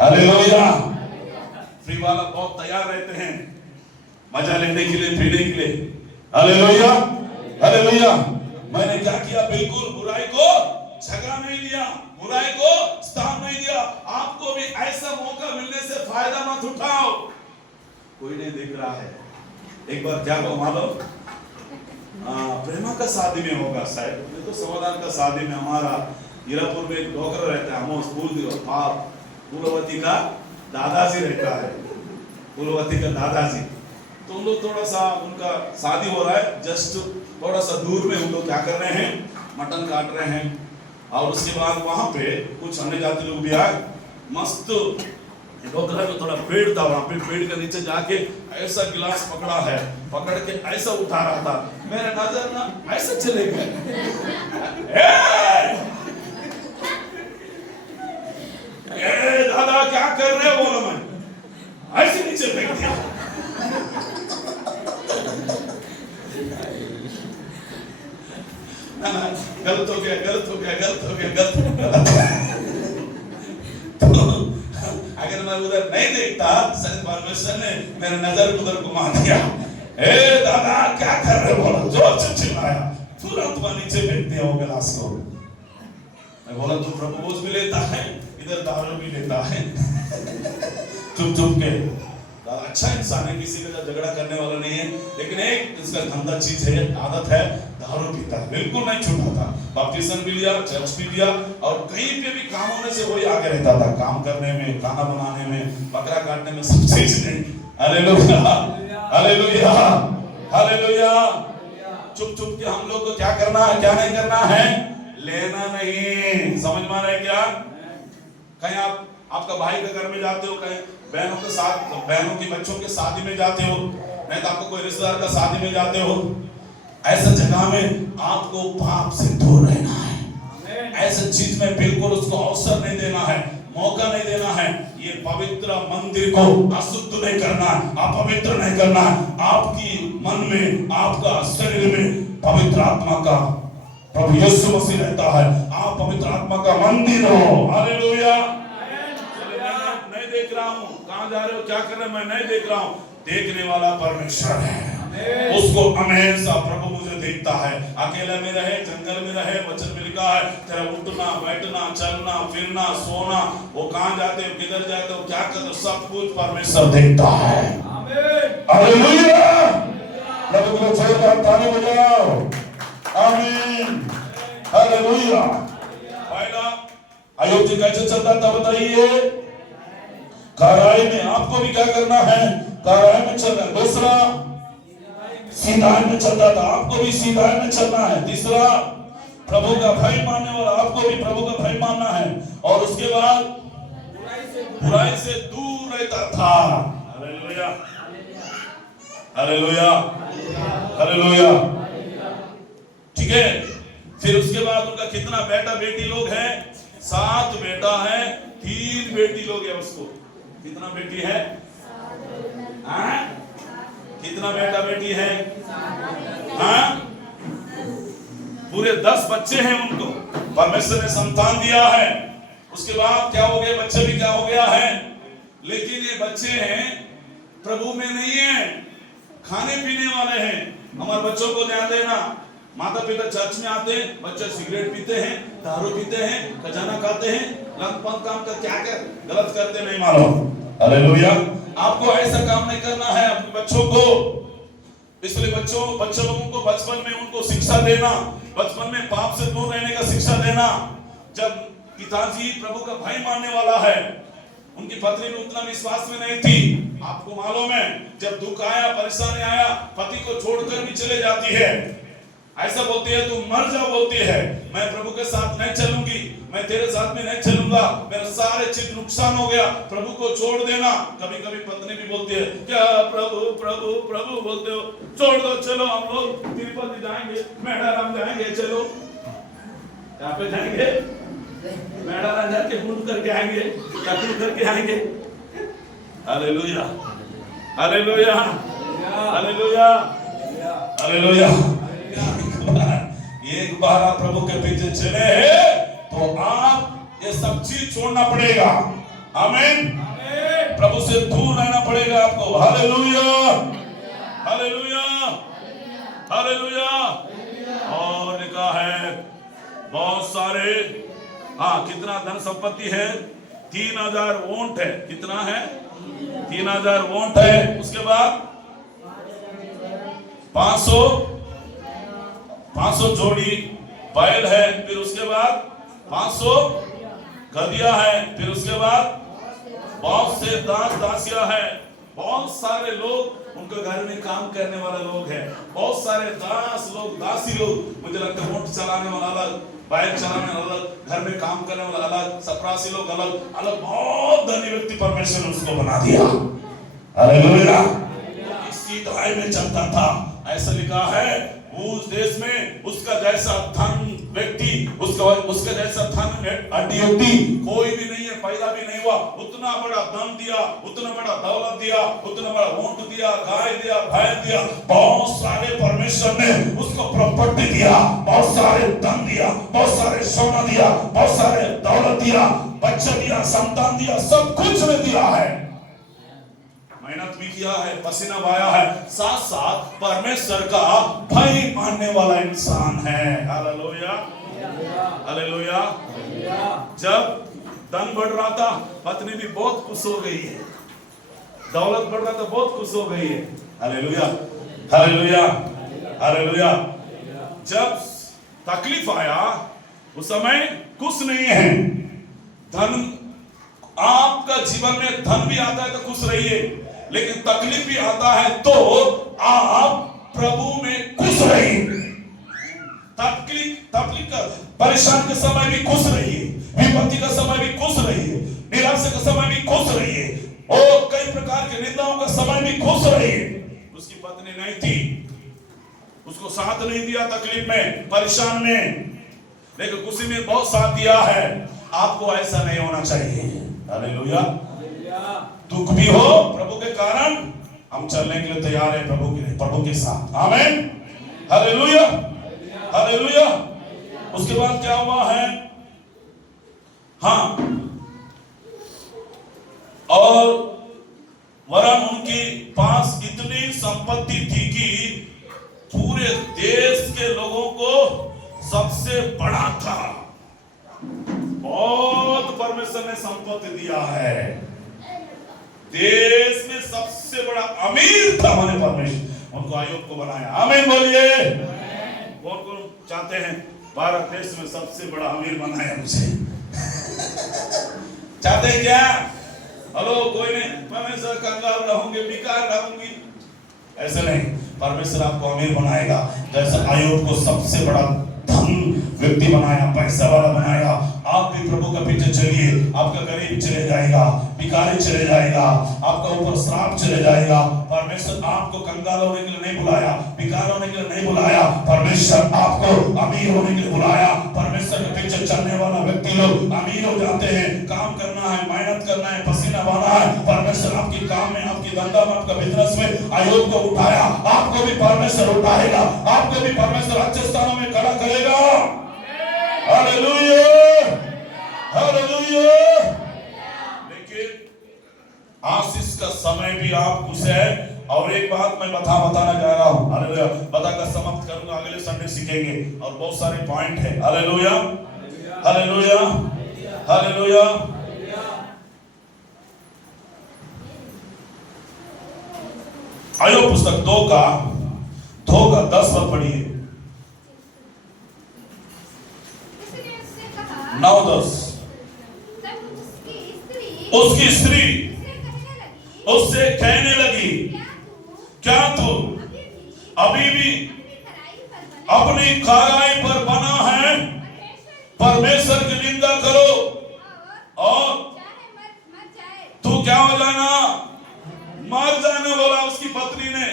हालेलुया। फ्री वाला बहुत तैयार रहते हैं मजा लेने के लिए, पीने के लिए। Hallelujah, hallelujah. मैंने क्या किया, बिल्कुल बुराई को जगह नहीं दिया, बुराई को स्थान नहीं दिया। आपको भी ऐसा मौका मिलने से फायदा मत उठाओ। कोई नहीं देख रहा है। एक बार क्या हुआ मालूम, प्रेमा का शादी में होगा शायद, ये तो समाधान का शादी में, हमारा हीरापुर में एक डॉक्टर रहता है, हम फूलवती का दादाजी रहता है, फूलवती का दादाजी। तो उन लोग थोड़ा सा, उनका शादी हो रहा है, जस्ट थोड़ा सा दूर में उन लोग क्या कर रहे हैं, मटन काट रहे हैं। और उसके बाद वहां पे कुछ अन्य जाति लोग भी आए, मस्त डोकरा में थोड़ा पेड़ था, वहां पे पेड़ के नीचे जाके ऐसा गिलास पकड़ा है, पकड़ के ऐसा उठा रहा था, मेरे नजर ना ऐसे चले गए। दादा क्या कर रहे हो, बोलो, मैं ऐसे नीचे फेंक दिया। गलत हो गया, गलत हो गया, गलत हो गया, गलत हो गया। तो अगर मैं उधर नहीं देखता, सच परमेश्वर ने मेरा नजर उधर घुमा दिया। ए दादा क्या कर रहे हो, बोला जोर से चिल्लाया, तुरंत वह नीचे फेंक दिया वो गिलास को। मैं बोला तू प्रपोज भी लेता है इधर दारू भी लेता है चुप चुप के। अच्छा इंसान है, किसी के साथ झगड़ा करने वाला नहीं है, लेकिन एक इसका गंदा चीज है, आदत है, दारू पीता है, बिल्कुल नहीं छूटा था। बपतिस्मा भी लिया, चर्च भी लिया, और कहीं पे भी काम होने से वही आगे रहता था, काम करने में, खाना बनाने में, बकरा काटने में, सब चीज में। Hallelujah hallelujah hallelujah. चुप चुप के हम लोग को क्या करना है, क्या नहीं करना है, लेना नहीं। समझ में आ रहा है क्या? कहीं आप आपका भाई के घर में जाते हो, कहीं बहनों के साथ, बहनों की बच्चों के शादी में जाते हो, नहीं तो आपको कोई रिश्तेदार का शादी में जाते हो, ऐसा जगह में आपको पाप से दूर रहना है। ऐसे चीज में बिल्कुल उसको अवसर नहीं देना है, मौका नहीं देना है। ये पवित्र मंदिर को अशुद्ध नहीं करना, अपवित्र नहीं करना। आपकी मन में, आपका शरीर में पवित्र आत्मा का, प्रभु यीशु मसीह रहता है, आप पवित्र आत्मा का मंदिर हो। हालेलुया। नहीं देख रहा हूँ कहाँ जा रहे हो, क्या कर रहे हो, मैं नहीं देख रहा हूँ, देखने वाला परमेश्वर है, उसको हमेशा प्रभु मुझे देखता है। अकेले में रहे, जंगल में रहे, वचन में लिखा है तेरा उठना बैठना चलना फिरना सोना, वो कहाँ जाते हो, किधर जाते हो, क्या करते हो, सब कुछ परमेश्वर देखता है। हालेलुया। प्रभु को जय ताली बजाओ। आमीन। हालेलुया। पहला अय्यूब जी कैसे चलता था बताइए, काराई में। आपको भी क्या करना है, काराई में चलना। दूसरा सीधाई में चलता था, आपको भी सीधाई में चलना है। तीसरा प्रभु का भय मानने वाला, आपको भी प्रभु का भय मानना है। और उसके बाद बुराई से दूर रहता था। Hallelujah hallelujah hallelujah. ठीक है, फिर उसके बाद उनका कितना बेटा बेटी लोग हैं, 7 बेटा है, 3 बेटी लोग है। उसको कितना बेटी है, कितना बेटा बेटी है, पूरे 10 बच्चे हैं उनको, परमेश्वर ने संतान दिया है। उसके बाद क्या हो गया, बच्चे भी क्या हो गया है, लेकिन ये बच्चे हैं प्रभु में नहीं है, खाने पीने वाले हैं। हमारे बच्चों को ध्यान देना, माता पिता चर्च में आते हैं, बच्चे सिगरेट पीते हैं, दारू पीते हैं, खजाना खाते हैं, लंपन काम का क्या कर गलत करते नहीं मानो। हालेलुया। आपको ऐसा काम नहीं करना है अपने बच्चों को, इसलिए बच्चों लोगों को बचपन में उनको शिक्षा देना, बचपन में पाप से दूर रहने का शिक्षा देना। जब पिताजी प्रभु का भय मानने वाला है, उनकी पत्नी में उतना विश्वास में नहीं थी। आपको मालूम है, जब दुख आया, परेशानी आया, पति को छोड़कर भी चले जाती है। ऐसा बोलती है, तू मर जा, बोलती है, मैं प्रभु के साथ नहीं चलूंगी, मैं तेरे साथ में नहीं चलूंगा, मेरा सारे चीज नुकसान हो गया, प्रभु को छोड़ देना। कभी कभी पत्नी भी बोलती है, क्या प्रभु प्रभु प्रभु बोलते हो, छोड़ दो, चलो हम लोग तिरुपति जाएंगे, मेढ़ाराम जाएंगे, चलो। यहाँ पे जाएंगे, मेढ़ाराम जाके पूर्ण करके आएंगे, पूर्ण करके आएंगे। Hallelujah hallelujah hallelujah hallelujah. एक बार आप प्रभु के पीछे चले हैं तो आप ये सब चीज छोड़ना पड़ेगा। आमीन। प्रभु से दूर रहना पड़ेगा आपको। Hallelujah hallelujah hallelujah. और लिखा है बहुत सारे, कितना धन संपत्ति है, 3000 वोंट है। कितना है, 3000 वोंट है। उसके बाद 500 जोड़ी बैल है। फिर उसके बाद 500 गधिया है। फिर उसके बाद बहुत से दास दासियां है। बहुत सारे लोग उनके घर में काम करने वाले लोग हैं। बहुत सारे दास लोग, दासी लोग। मुझे लगता है ऊंट चलाने वाला अलग, बैल चलाने वाला अलग, घर में काम करने वाला अलग, चपरासी लोग अलग अलग। बहुत धनी व्यक्ति परमेश्वर ने उसको बना दिया। हालेलुया। इसी दवाई में चलता था। ऐसा लिखा है, उस देश में उसका जैसा धन व्यक्ति, उसका जैसा धन व्यक्ति कोई भी नहीं है, पैदा भी नहीं हुआ। उतना बड़ा धन दिया, उतना बड़ा दौलत दिया, उतना बड़ा ऊंट दिया, गाय दिया, भैंस दिया, बहुत सारे परमेश्वर ने उसको प्रॉपर्टी दिया, बहुत सारे धन दिया, बहुत सारे सोना दिया, बहुत सारे दौलत दिया, बच्चा दिया, संतान दिया, सब कुछ ने दिया है। मेहनत भी किया है, पसीना बहाया है, साथ साथ परमेश्वर का भय मानने वाला इंसान है। Hallelujah, hallelujah. जब धन बढ़ रहा था, पत्नी भी बहुत खुश हो गई है, दौलत बढ़ रहा था, बहुत खुश हो गई है। Hallelujah, hallelujah, hallelujah. जब तकलीफ आया, उस समय खुश नहीं है। धन, आपका जीवन में धन भी आता है तो खुश रहिए, लेकिन तकलीफ भी आता है तो आप प्रभु में खुश रहिए। तकलीफ परेशान के समय भी खुश रहिए, विपत्ति का समय भी खुश रहिए, निराशा का समय भी खुश रहिए, और कई प्रकार के निंदाओं का समय भी खुश रहिए। उसकी पत्नी नहीं थी, उसको साथ नहीं दिया तकलीफ में, परेशान में, लेकिन खुशी में बहुत साथ दिया है। आपको ऐसा नहीं होना चाहिए। हालेलुया। दुख भी हो, प्रभु के कारण हम चलने के लिए तैयार है प्रभु के साथ। आमीन, हालेलुया, हालेलुया। उसके बाद क्या हुआ है? हाँ, और वरन उनके पास इतनी संपत्ति थी कि पूरे देश के लोगों को सबसे बड़ा था। बहुत परमेश्वर ने संपत्ति दिया है, देश में सबसे बड़ा अमीर था हमारे परमेश्वर, उनको आयोग को बनाया। आमीन बोलिए। कौन कौन चाहते हैं भारत देश में सबसे बड़ा अमीर बनाया मुझे? चाहते हैं क्या? हेलो, कोई नहीं, परमेश्वर कंगाल रहूंगी, बेकार रहूंगी, ऐसे नहीं। परमेश्वर आपको अमीर बनाएगा। जैसे आयोग को सबसे बड़ा धन व्यक्ति बनाया, पैसा वाला बनाया, आप भी प्रभु का पीछे चलिए। आपका गरीब चले जाएगा, भिखारी चले जाएगा, आपका ऊपर श्राप चले जाएगा। परमेश्वर आपको कंगाल होने के लिए नहीं बुलाया, भिखार होने के लिए नहीं बुलाया, परमेश्वर आपको अमीर होने के लिए बुलाया। परमेश्वर के पीछे चलने वाला व्यक्ति लोग अमीर हो जाते हैं। काम करना है, मेहनत करना है, पसीना बहाना है। परमेश्वर आपके काम में, आपकी धंधा में, आपका बिजनेस में आयोग को उठाया, आपको भी परमेश्वर उठाएगा, आपको भी परमेश्वर अच्छे स्थानों में खड़ा करेगा। Hallelujah, hallelujah. लेकिन आशीष का समय भी आप खुश है। और एक बात मैं बताना जा रहा हूं, हालेलुया, बताकर समाप्त करूंगा, अगले संडे सीखेंगे, और बहुत सारे पॉइंट है। Hallelujah, hallelujah, hallelujah. आयोग पुस्तक 2 का 10 पद पढ़िए। 9-10। उसकी स्त्री उससे कहने लगी, क्या तू अभी भी अपनी खराई पर बना है? परमेश्वर की निंदा करो और तू क्या हो जाना, मर जाने वाला। उसकी पत्नी ने,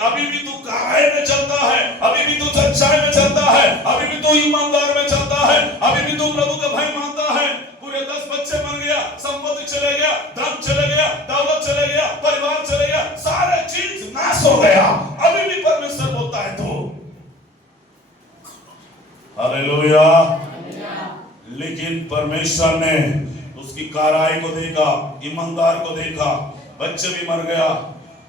अभी भी तू खराई में चलता है, अभी भी तू सच्चाई में चलता है, अभी भी तू ईमानदार में चलता है, अभी भी तू प्रभु का भय मानता है। पूरे 10 बच्चे मर गया, संपत्ति चले गया, धन चले गया, दौलत चले गया, परिवार चले गया, सारे चीज नाश हो गया, अभी भी परमेश्वर बोलता है तो। हालेलुया। लेकिन परमेश्वर ने उसकी काराई को देखा, ईमानदार को देखा, बच्चे भी मर गया,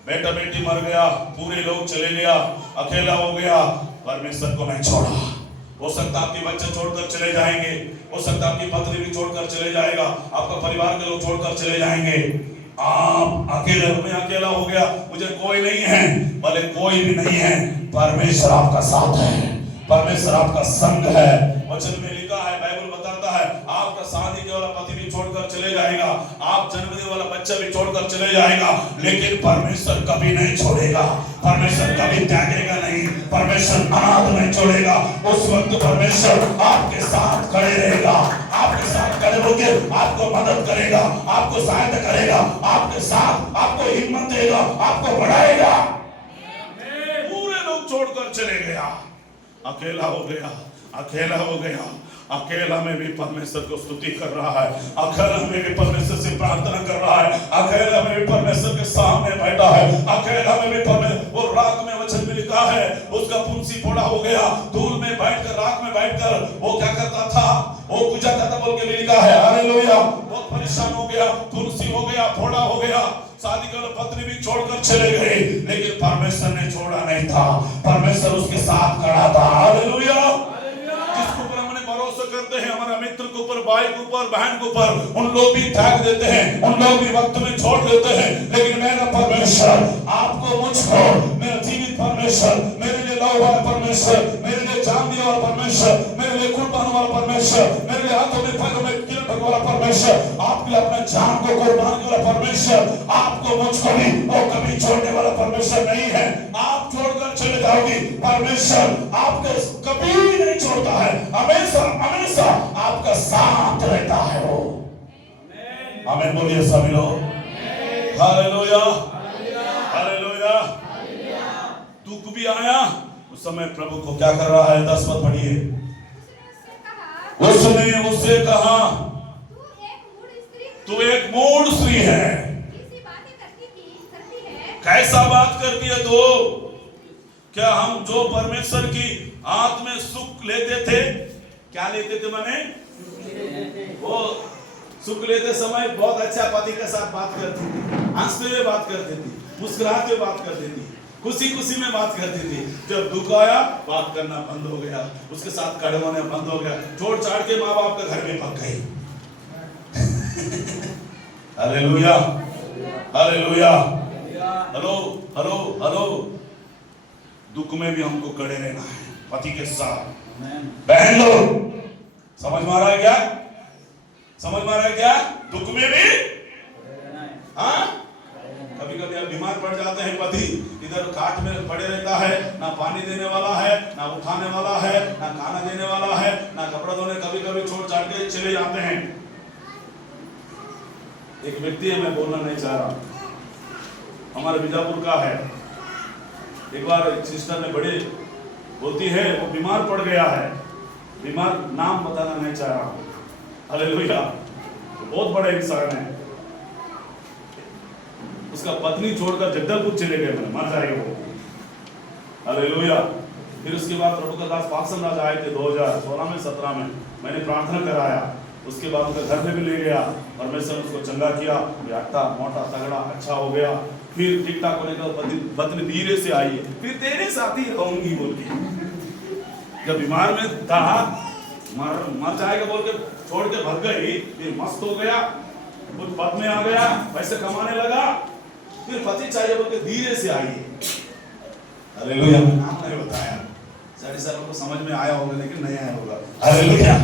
बेटा बेटी मर गया, पूरे लोग चले गया, अकेला हो गया, परमेश्वर को नहीं छोड़ा। हो सकता आपके बच्चे छोड़कर चले जाएंगे, हो सकता आपकी पत्नी भी छोड़कर चले जाएगा, आपका परिवार के लोग छोड़कर चले जाएंगे, आप अकेले, मैं अकेला हो गया, मुझे कोई नहीं है, भले कोई भी नहीं है, परमेश्वर आपका साथ है, परमेश्वर आपका संग है। वचन में लिखा है, बाइबल बताता है, आपका शादी के वाला पति भी छोड़कर चले जाएगा, आप जन्म देने वाला बच्चा भी छोड़कर चले जाएगा, लेकिन परमेश्वर कभी नहीं छोड़ेगा, परमेश्वर कभी त्यागेगा नहीं, परमेश्वर अनाथ नहीं छोड़ेगा। उस वक्त परमेश्वर आपके साथ खड़े रहेगा, आपके साथ खड़े होकर आपको मदद करेगा, आपको सहायता करेगा, आपके साथ आपको हिम्मत देगा, आपको बढ़ाएगा। पूरे लोग छोड़कर चले गया, अकेला हो गया, अकेला हो गया, अकेला में भी परमेश्वर को स्तुति कर रहा है, अकेला में भी परमेश्वर से प्रार्थना कर रहा है, अकेला में भी परमेश्वर के सामने बैठा है, अकेला में भी परमेश्वर। वो रात में वचन में लिखा है, उसका पुंसी फोड़ा हो गया, धूल में बैठकर, रात में बैठकर वो क्या करता था, वो पूजा करता बोल के लिखा है। हालेलुया। बहुत परेशान हो गया, पुंसी हो गया, फोड़ा हो गया, शादी के पत्नी भी छोड़कर चले गए, लेकिन परमेश्वर ने छोड़ा था, परमेश्वर उसके साथ खड़ा था। हालेलुया। जिसके ऊपर हमने भरोसा करते हैं, हमारा मित्र के ऊपर, भाई के ऊपर, बहन के ऊपर, उन लोग भी त्याग देते हैं, उन लोग भी वक्त में छोड़ देते हैं, लेकिन मेरा परमेश्वर आपको, मुझको, मेरा जीवित परमेश्वर, मेरे लिए लौ वाला परमेश्वर, मेरे लिए जान दिया वाला परमेश्वर, मेरे लिए कुर्बान वाला परमेश्वर, मेरे लिए हाथों में पैरों में कील वाला परमेश्वर, आपके लिए अपने जान को कुर्बान वाला परमेश्वर, आपको मुझको भी वो कभी छोड़ने वाला परमेश्वर नहीं है। आप छोड़कर चले जाओगे, परमेश्वर आपको कभी नहीं छोड़ता है, हमेशा हमेशा आपका साथ रहता है वो। आमीन बोलिए सभी लोग। Hallelujah hallelujah. दुख भी आया उस समय प्रभु को क्या कर रहा है, 10 पद पढ़िए। उसने उससे कहा तू एक मूढ़ स्त्री है। कैसा बात करती है तो? क्या हम जो परमेश्वर की आत्मा में सुख लेते थे, क्या लेते थे माने? वो सुख लेते समय बहुत अच्छा पति के साथ बात करती थी, हंसते हुए बात करती थी, मुस्कुराते हुए बात करती थी, खुशी खुशी में बात करती थी। जब दुख आया बात करना बंद हो गया, उसके साथ खड़े होने बंद हो गया, छोड़ छाड़ के माँ बाप के घर में पक गई। Hallelujah hallelujah. Hello hello hello. दुख में भी हमको खड़े रहना है पति के साथ। बहन लोग समझ में आ रहा है क्या? समझ में आ रहा है क्या? दुख में भी हाँ। कभी कभी आप बीमार पड़ जाते हैं, पति इधर खाट में पड़े रहता है, ना पानी देने वाला है, ना उठाने वाला है, ना खाना देने वाला है, ना कपड़ा धोने, कभी कभी छोड़ छाड़ के चले जाते हैं। एक व्यक्ति है, मैं बोलना नहीं चाह रहा, हमारे बीजापुर का है। एक बार एक सिस्टर ने बड़ी होती है, वो बीमार पड़ गया है, बीमार नाम बताना नहीं चाह रहा। हालेलुया। बहुत बड़ा इंसान है, उसका पत्नी छोड़कर जगदलपुर चले गए, मर जाएगा वो। हालेलुया। फिर उसके बाद प्रभु का दास पाक्सम राजा आए थे 2016 में 17 में, मैंने प्रार्थना कराया, उसके बाद उनके घर में भी ले गया, परमेश्वर ने उसको चंगा किया, हट्टा मोटा तगड़ा अच्छा हो गया। फिर ठीक ठाक होने का पत्नी धीरे से आई है, फिर तेरे साथ ही रहूंगी बोल के। जब बीमार में था, मर जाएगा बोल के छोड़ के भाग गई, फिर मस्त हो गया, कुछ पद में आ गया, पैसे कमाने लगा, फिर पति चाहिए बोल के धीरे से आई है। हालेलुया। नाम नहीं बताया, सारे सालों को समझ में आया होगा लेकिन नहीं आया होगा। Hallelujah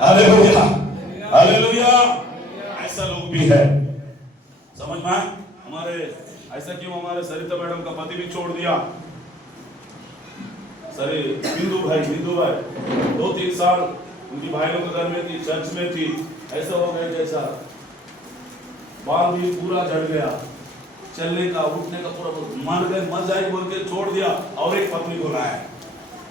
hallelujah hallelujah. ऐसा लोग भी है, समझ में? हमारे ऐसा क्यों, हमारे सरिता मैडम का पति भी छोड़ दिया। सरे हिंदू भाई 2-3 साल उनकी भाइयों के घर में थी, चर्च में थी, ऐसा हो गया जैसा बाल भी पूरा झड़ गया, चलने का उठने का पूरा मर गए, मर जाए बोल के छोड़ दिया, और एक पत्नी को लाया।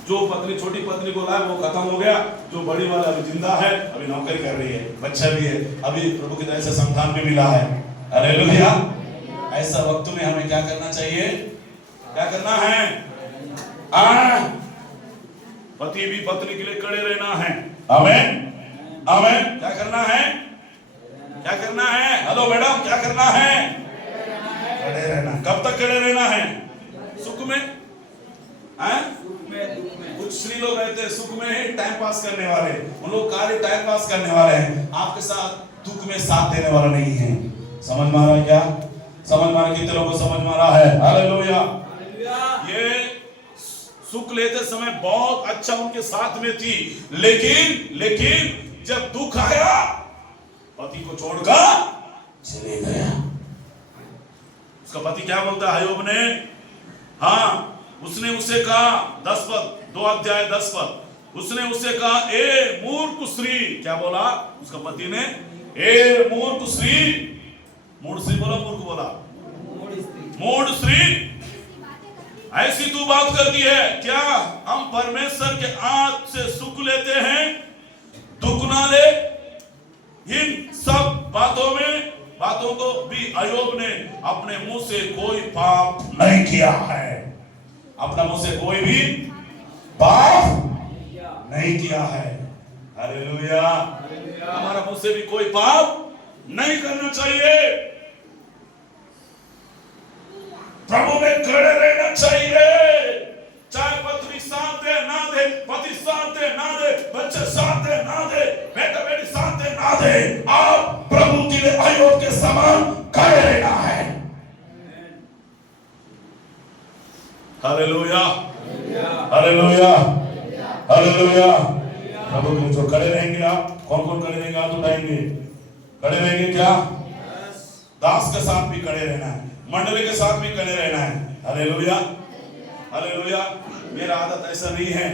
जो पत्नी छोटी पत्नी को लाया वो खत्म हो गया, जो बड़ी वाला अभी जिंदा है, अभी नौकरी कर रही है, बच्चा भी है, अभी प्रभु की तरह से संतान भी मिला है। हालेलुया। ऐसा वक्त में हमें क्या करना चाहिए? क्या करना है? पति भी पत्नी के लिए खड़े रहना है। आमीन आमीन। क्या करना है? क्या करना है? हेलो मैडम, क्या करना है? खड़े रहना। कब तक खड़े रहना है? सुख में, कुछ स्त्री लोग रहते हैं सुख में ही टाइम पास करने वाले, उन लोग खाली टाइम पास करने वाले हैं, आपके साथ दुख में साथ देने वाला नहीं है। समझ में आ रहा है क्या? समझ में आ रहा? कितने लोगों को समझ में आ रहा है? हालेलुया। ये सुख लेते समय बहुत अच्छा उनके साथ में थी, लेकिन जब दुख आया पति को छोड़कर चले गया। उसका पति क्या बोलता है अय्यूब ने? हाँ, उसने उससे कहा 10 पद, 2 अध्याय 10 पद, उसने उससे कहा ए मूर्ख स्त्री। क्या बोला उसका पति ने? ए मूर्ख स्त्री। मूर्ख स्त्री बोला, मूर्ख बोला, मूर्ख स्त्री, ऐसी तू बात करती है। क्या हम परमेश्वर के हाथ से सुख लेते हैं, दुख ना ले? इन सब बातों को भी अय्यूब ने अपने मुंह से कोई पाप नहीं किया है। अपना मुंह से कोई भी पाप नहीं किया है। हालेलुया। हमारा मुंह से भी कोई पाप नहीं करना चाहिए, प्रभु में खड़े रहना चाहिए। बच्चे साथ दे ना दे, बेटा बेटी साथ दे ना दे, आप प्रभु के लिए अय्यूब के समान खड़े रहना है। Hallelujah, hallelujah, hallelujah. प्रभु के जो खड़े रहेंगे, आप कौन कौन खड़े रहेंगे? आप उठाएंगे, खड़े रहेंगे क्या? दास के साथ भी खड़े रहना है, मंडली के साथ भी खड़े रहना है। Hallelujah, hallelujah. मेरा आदत ऐसा नहीं है।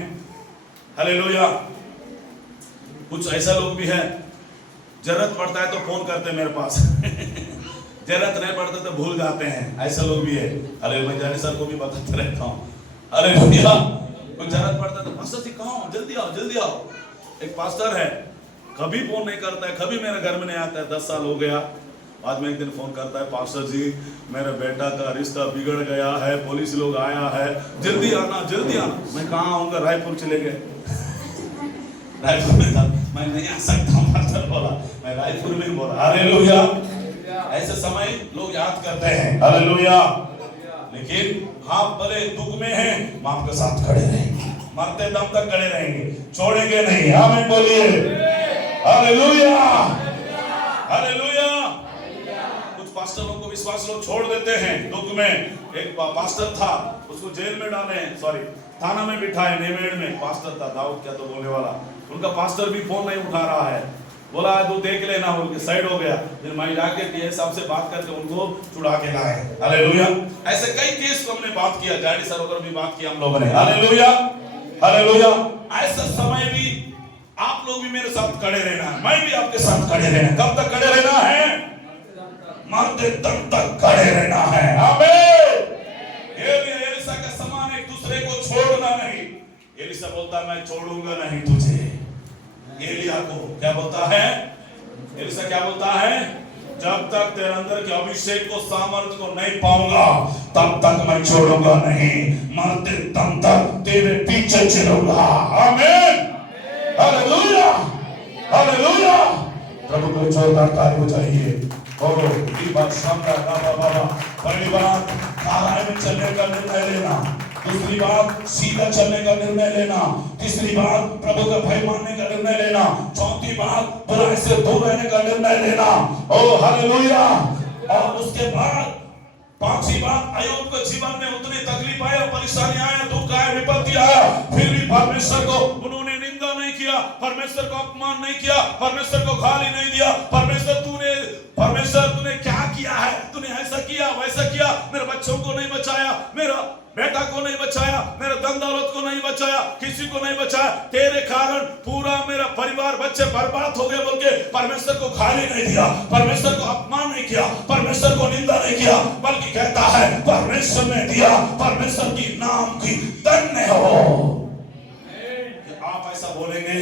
हालेलुया। कुछ ऐसा लोग भी है, जरूरत पड़ता है तो फोन करते हैं मेरे पास जरूरत नहीं पड़ता तो भूल जाते हैं, ऐसा लोग भी है। अरे मैं जाने सर को भी बताते रहता हूँ। अरे भैया कुछ जरूरत पड़ता है तो पास्टर जी कहाँ हो, जल्दी आओ जल्दी आओ। एक पास्टर है, कभी फोन नहीं करता है, कभी मेरे घर में नहीं आता है, 10 साल हो गया। बाद में एक दिन फोन करता है, पास्टर जी मेरे बेटा का रिश्ता बिगड़ गया है, पुलिस लोग आया है, जल्दी आना जल्दी आना। मैं कहाँ आऊंगा? रायपुर चले गए रायपुर में था, मैं नहीं आ सकता हूँ, पास्टर बोला मैं रायपुर में बोला। हालेलुया। ऐसे समय लोग याद करते हैं। हालेलुया। लेकिन आप बड़े दुख में हैं, हम आपके साथ खड़े रहेंगे, मरते दम तक खड़े रहेंगे, छोड़ेंगे नहीं। आमीन बोलिए। Hallelujah, hallelujah. कुछ पास्टर लोग को विश्वास लोग छोड़ देते हैं दुख में। एक पास्टर था, उसको जेल में डाले, सॉरी थाना में बिठाए, नेमेड़ में पास्टर था, दाऊद क्या तो बोलने वाला। उनका पास्टर भी फोन नहीं उठा रहा है, बोला तू देख लेना, उनके साइड हो गया। फिर मैं जाके टीए साहब से बात करके उनको छुड़ा के लाए। हालेलुया। ऐसे कई केस को हमने बात किया, जाडी सर वगैरह भी बात किया हम लोगों ने। Hallelujah, hallelujah. ऐसा समय भी आप लोग भी मेरे साथ खड़े रहना है, मैं भी आपके साथ खड़े रहना। कब तक खड़े रहना है? मरते दम तक खड़े रहना है। आमीन। एलिसा का समान एक दूसरे को छोड़ना नहीं। एलिसा बोलता मैं छोड़ूंगा नहीं तुझे। एलिया को क्या बोलता है? एलिसा क्या बोलता है? जब तक तेरे अंदर के अभिषेक को, सामर्थ्य को नहीं पाऊंगा तब तक मैं छोड़ूंगा नहीं, मरते दम तक तेरे पीछे चलूंगा। आमीन, हालेलुया, हालेलुया। प्रभु को जोरदार ताली बजाइए। पहली बात सामना बाबा, पहली बात काराय में चलने का निर्णय लेना, दूसरी बात सीधा चलने का निर्णय लेना, तीसरी बात प्रभु का भय मानने का निर्णय लेना, चौथी बात बुराई से दूर रहने का निर्णय लेना। ओ हालेलुया। और उसके बाद पांचवी बात, अय्यूब के जीवन में उतनी तकलीफ आया, परेशानी आया, दुख आया, विपत्ति आया, फिर भी परमेश्वर को उन्होंने निंदा नहीं किया, परमेश्वर को अपमान नहीं किया, परमेश्वर को गाली नहीं दिया। परमेश्वर तूने क्या किया है? तूने ऐसा किया वैसा किया, मेरे बच्चों को नहीं बचाया, मेरा बेटा को नहीं बचाया, मेरे धन दौलत को नहीं बचाया, किसी को नहीं बचाया, तेरे कारण पूरा मेरा परिवार बच्चे बर्बाद हो गए बोल के परमेश्वर को गाली नहीं दिया, परमेश्वर को अपमान नहीं किया, परमेश्वर को निंदा नहीं किया, बल्कि कहता है परमेश्वर ने दिया, परमेश्वर की नाम की धन्य हो। आप ऐसा बोलेंगे?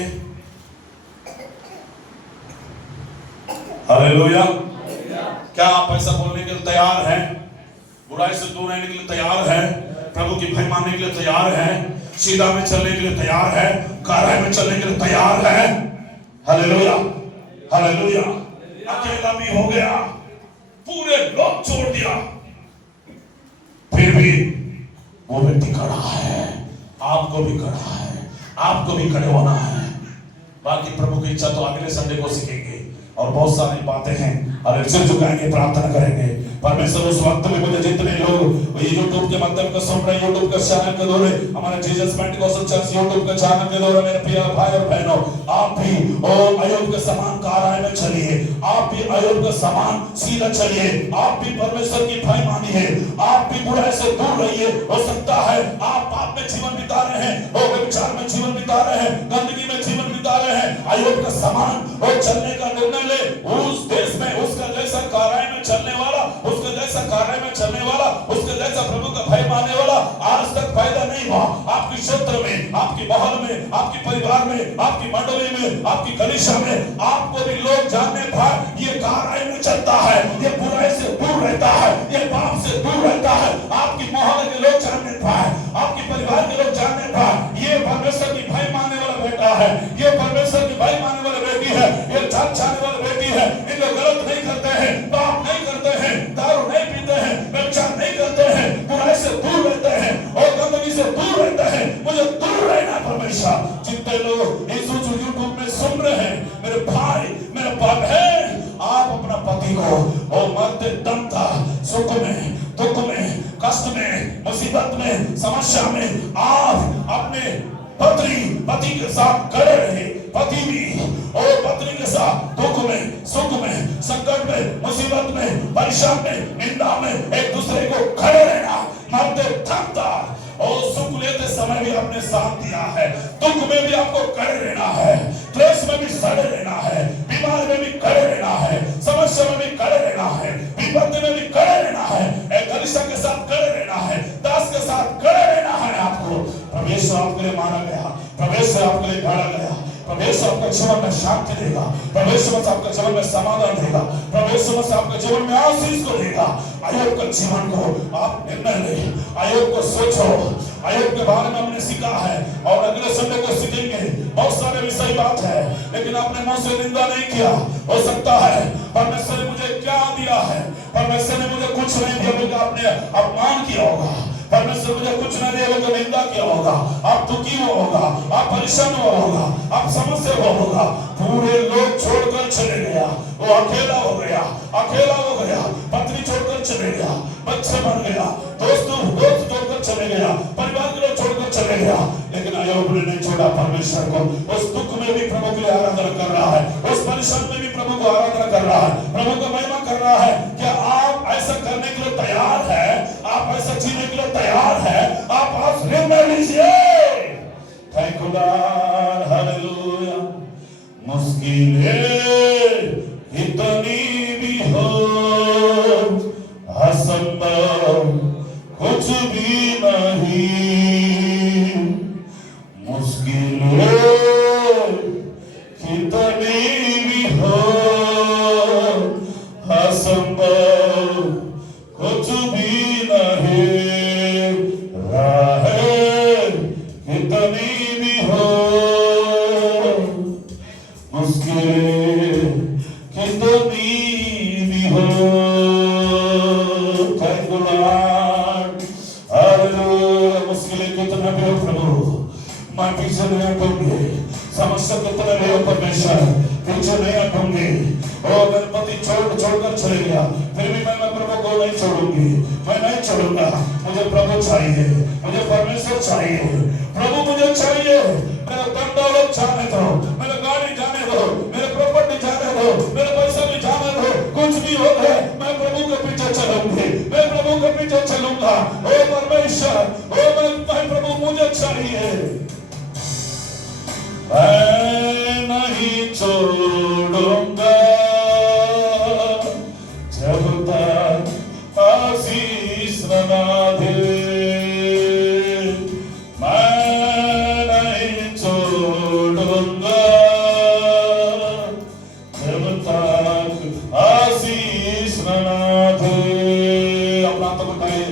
हालेलुया। क्या आप ऐसा बोलने के लिए तैयार हैं? बुराई से दूर रहने के लिए तैयार हैं? प्रभु की भय मानने के लिए तैयार हैं? सीधा में चलने के लिए तैयार हैं? काराय में चलने के लिए तैयार हैं? Hallelujah, hallelujah. अकेला भी हो गया, पूरे लोग छोड़ दिया, फिर भी वो व्यक्ति खड़ा है। आपको भी खड़ा है, आपको भी खड़े होना है। बाकी प्रभु की इच्छा तो अगले संडे को सीखेंगे और बहुत सारी बातें हैं। अरे सिर झुकाएंगे, प्रार्थना करेंगे। परमेश्वर उस वक्त में मुझे जितने लोग यूट्यूब के माध्यम से सुन रहे, यूट्यूब के चैनल के द्वारा, हमारे जीसस पेंटिकॉस्टल चर्च यूट्यूब के चैनल के द्वारा, मेरे प्रिय भाई और बहनों, आप भी अय्यूब के समान काराय में चलिए, आप भी अय्यूब के समान सीधा चलिए, आप भी परमेश्वर की भय मानिए, आप भी बुराई से दूर रहिए। हो सकता है आप पाप में जीवन बिता रहे हैं, व्यभिचार में जीवन बिता रहे हैं, गंदगी में जीवन बिता रहे हैं, अय्यूब के समान चलने का निर्णय ले। उस देश में उसका जैसा काराय में चलने वाला, उसके जैसा कार्य में चलने वाला, उसके जैसा प्रभु का भय मानने वाला आज तक पैदा नहीं हुआ। आपके क्षेत्र में, आपके महल में, आपके परिवार में, आपकी मंडली में, आपकी कलीसिया में आपको भी लोग जानने पाए ये कार्य में चलता है, ये बुराई से दूर रहता है, ये पाप से दूर रहता है। आपकी महल के लोग जानने पाए, आपके परिवार के लोग जानने पाए ये परमेश्वर की भय मानने वाला बेटा है, ये परमेश्वर की भय मानने वाला बेटी है, ये जान जाने वाला बेटी है। इन लोग गलत नहीं करते हैं, पाप नहीं करते हैं, दारू नहीं पीते हैं, व्यभिचार नहीं करते हैं, बुराई से दूर रहते हैं और गंदगी से दूर रहते हैं। मुझे दूर रहना परमेश्वर। जितने लोग यूट्यूब मुसीबत में, समस्या में आप अपने पति के साथ खड़े रहे। पति भी और पत्नी के साथ दुख में, सुख में, संकट में, मुसीबत में, परेशान में, निंदा में एक दूसरे को खड़े रहना। मरते थकता और सुख लेते समय भी अपने साथ दिया है, दुख में भी आपको खड़े रहना है, क्लेश में भी खड़े रहना है, बीमार में भी खड़े रहना है, समस्या में भी खड़े रहना है, विपत्ति में भी खड़े रहना है, एक कलीसिया के साथ खड़े रहना है, दास के साथ खड़े रहना है। आपको परमेश्वर आपके लिए मारा गया, परमेश्वर आपके लिए गढ़ा गया, परमेश्वर आपके जीवन में शांति देगा, परमेश्वर आपके जीवन में समाधान देगा, परमेश्वर आपके जीवन में आशीष को देगा। आयोग के जीवन को आप निर्णय ले, आयोग को सोचो। आयोग के बारे में हमने सीखा है और अगले संडे को सीखेंगे। बहुत सारे विषय बात है, लेकिन आपने मुंह से निंदा नहीं किया। हो सकता है परमेश्वर ने मुझे क्या दिया है, परमेश्वर ने मुझे कुछ नहीं दिया बल्कि आपने अपमान किया होगा, परमेश्वर मुझे कुछ नहीं दिया बल्कि निंदा किया होगा, आप दुखी हो होगा, आप परेशान हो होगा, आप समस्या हो होगा। पूरे लोग छोड़कर चले गया, वो अकेला हो गया, अकेला हो गया, पत्नी छोड़कर चले गया, बच्चे मर गया, दोस्त छोड़कर चले गया, परिवार के लोग छोड़कर चले गया, लेकिन अय्यूब ने नहीं छोड़ा परमेश्वर को। उस दुख में भी प्रभु के लिए आराधना कर रहा है, उस परेशान में भी प्रभु को आराधना कर रहा है, प्रभु का महिमा कर रहा है। क्या आप ऐसा करने के लिए तैयार है? आप ऐसा जीने के लिए तैयार है? आप आज निर्णय लीजिए। Thank you Lord, hallelujah. मुश्किलें कितनी भी हो, असंभव कुछ भी नहीं। मुश्किलें कितनी भी हो, असंभव कुछ भी नहीं। राहें कितनी भी हो, मुश्किलें कितनी भी हो। Thank you Lord, hallelujah. मुश्किलें कितने भी हो प्रभु, मैं पीछे नहीं हटूंगी। समस्या कितने भी हो परमेश्वर, पीछे नहीं हटूंगी। और गणपति छोड़कर चले गया, फिर भी मैं प्रभु को नहीं छोड़ूंगी, मैं नहीं छोड़ूंगा। मुझे प्रभु चाहिए, मुझे परमेश्वर चाहिए, प्रभु मुझे चाहिए। मेरा धन दौलत जाने दो, मेरा गाड़ी जाने दो, मेरे प्रॉपर्टी जाने दो, मेरे पैसा भी जाने दो, कुछ भी हो गए मैं प्रभु के पीछे चलूंगी, मैं प्रभु के पीछे चलूंगा। ओ परमेश्वर, ओ मैं प्रभु मुझे चाहिए। मैं नहीं छोड़ूंगा जब तक आशीष न दे। मैं नहीं छोड़ूंगा जब तक आशीष न दे। अपना तो बताइए,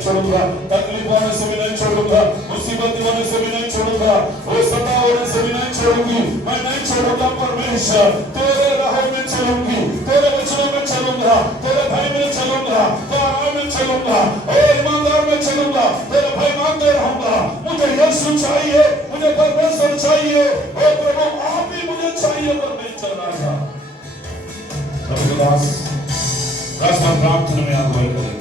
छोड़ूंगा, तकलीफ होने से भी नहीं छोड़ूंगा, मुसीबत होने से भी नहीं छोड़ूंगा, वो सता होने से भी नहीं छोड़ूंगी। मैं नहीं छोड़ूंगा परमेश्वर, तेरे राहों में चलूंगी, तेरे वचनों में चलूंगा, तेरे भय में चलूंगा, तेरे आराम में में चलूंगा, ईमानदार में चलूंगा, तेरा भय मानते रहूंगा। मुझे यीशु चाहिए, मुझे परमेश्वर चाहिए, ओ प्रभु आप ही मुझे चाहिए, पर मैं चल रहा था। रास्ता प्रार्थना में अगुवाई करेंगे।